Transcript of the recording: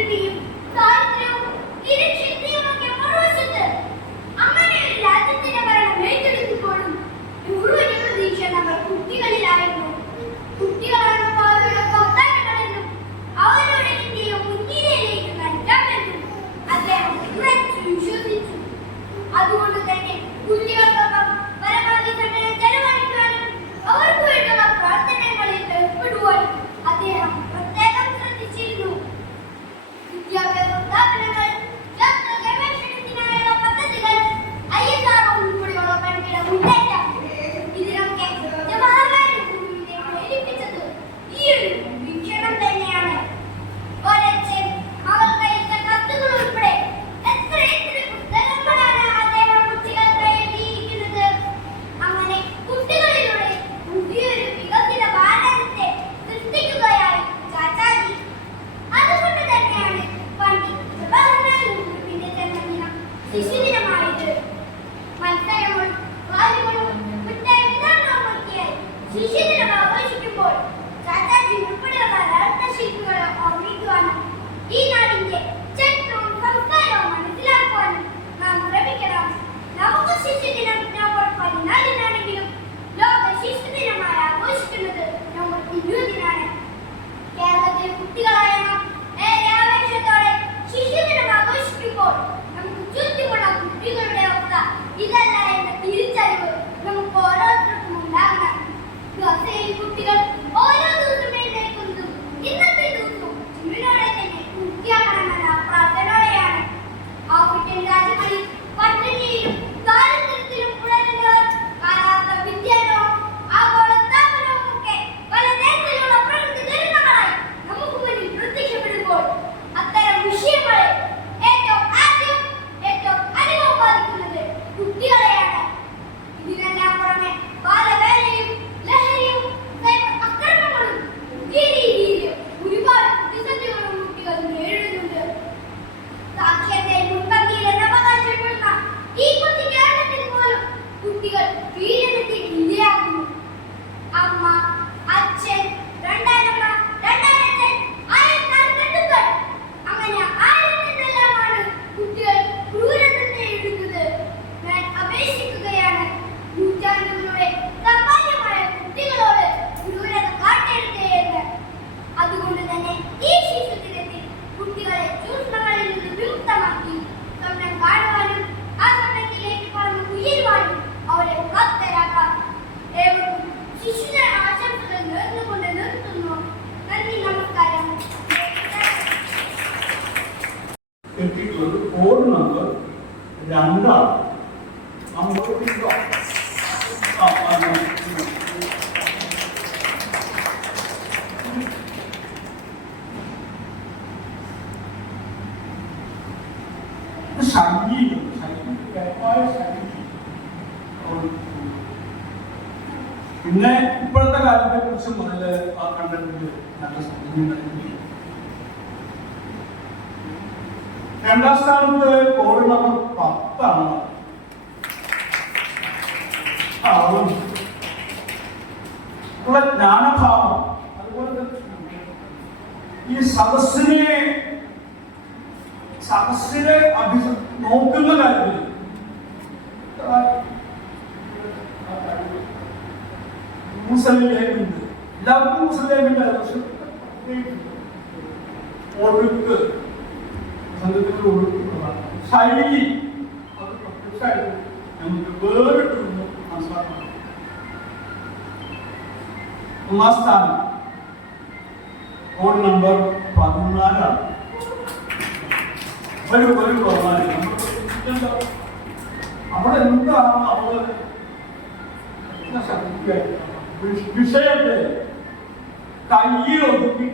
to the いいなり എത്തിക്കുന്നത് code number രണ്ടാണ്. പിന്നെ ഇപ്പോഴത്തെ കാലത്തെ കുറിച്ച് മുതൽ ആ കണ്ടന്റ് നല്ല സംഗീതം രണ്ടാം സ്ഥാനത്ത് കോഴി നമ്പർ പത്താണ് ഉള്ള ജ്ഞാനഭാവം. അതുപോലെ ഈ സദസ്സിനെ സദസ്സിനെ അഭി നോക്കുന്ന കാര്യത്തിൽ മുസ്ലിം എല്ലാവർക്കും മുസ്ലിം ഒഴുക്ക്. അവർക്ക് കൊടുക്കുന്ന ശൈലി അത് പ്രത്യക്ഷമായിട്ട് നമുക്ക് വേറിട്ട് നിന്ന് മനസ്സിലാക്കണം ഒന്നാം സ്ഥാനം റോഡ് നമ്പർ പതിനാലാണ് ഒരു ഒരു പതിനാല് അവിടെ എന്താണ് അവൾ വിഷയത്തെ കയ്യിൽ ഒതുക്കി